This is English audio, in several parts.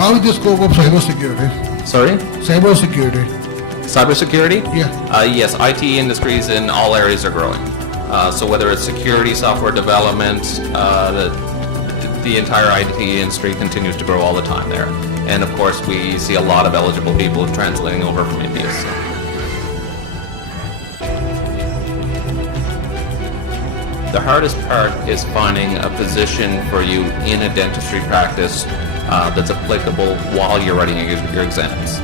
How is the scope of cybersecurity? Sorry? Cybersecurity. Cybersecurity? Yeah. Yes, IT industries in all areas are growing. So whether it's security, software development, the entire IT industry continues to grow all the time there. And of course, we see a lot of eligible people translating over from India. So. The hardest part is finding a position for you in a dentistry practice that's applicable while you're writing your exams.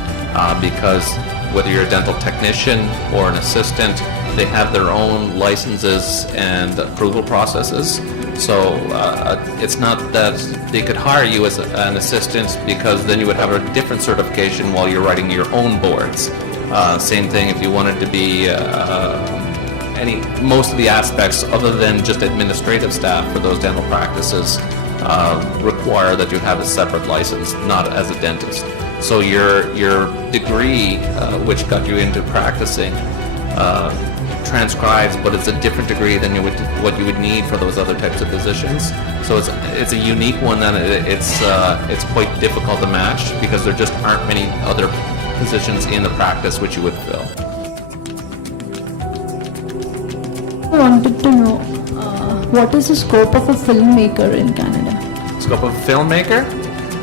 Because whether you're a dental technician or an assistant, they have their own licenses and approval processes. So it's not that they could hire you as an assistant, because then you would have a different certification while you're writing your own boards. Same thing if you wanted to be most of the aspects other than just administrative staff for those dental practices require that you have a separate license, not as a dentist. So your degree, which got you into practicing, transcribes, but it's a different degree than what you would need for those other types of positions. So it's a unique one, and it's quite difficult to match, because there just aren't many other positions in the practice which you would fill. I wanted to know what is the scope of a filmmaker in Canada? Scope of a filmmaker?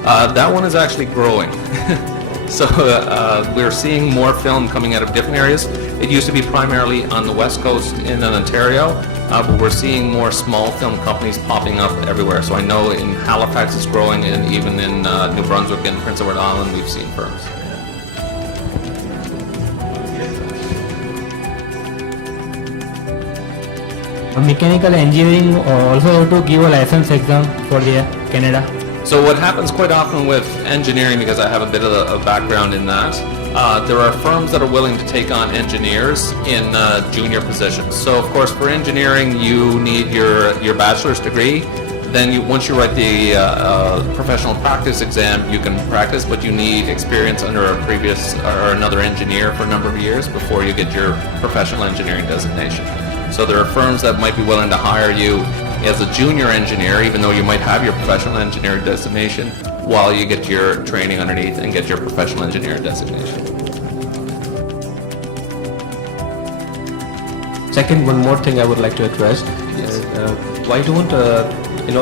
That one is actually growing. So we're seeing more film coming out of different areas. It used to be primarily on the West Coast in Ontario, but we're seeing more small film companies popping up everywhere. So I know in Halifax it's growing, and even in New Brunswick and Prince Edward Island we've seen firms. Mechanical engineering also have to give a license exam for the Canada. So what happens quite often with engineering, because I have a bit of a background in that, there are firms that are willing to take on engineers in junior positions. So of course for engineering you need your bachelor's degree. Then once you write the professional practice exam, you can practice, but you need experience under a previous or another engineer for a number of years before you get your professional engineering designation. So there are firms that might be willing to hire you as a junior engineer, even though you might have your professional engineer designation, while you get your training underneath and get your professional engineer designation. Second, one more thing I would like to address. Yes. Why don't,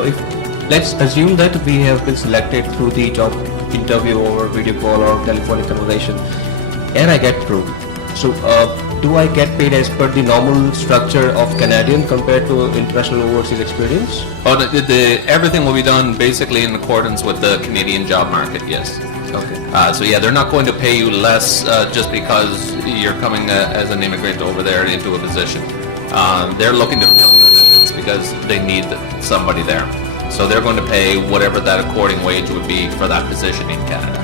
if let's assume that we have been selected through the job interview or video call or telephonic conversation, and I get through. So, do I get paid as per the normal structure of Canadian compared to international overseas experience? Oh, everything will be done basically in accordance with the Canadian job market, yes. Okay. So yeah, they're not going to pay you less just because you're coming as an immigrant over there into a position. They're looking to fill positions because they need somebody there. So they're going to pay whatever that according wage would be for that position in Canada.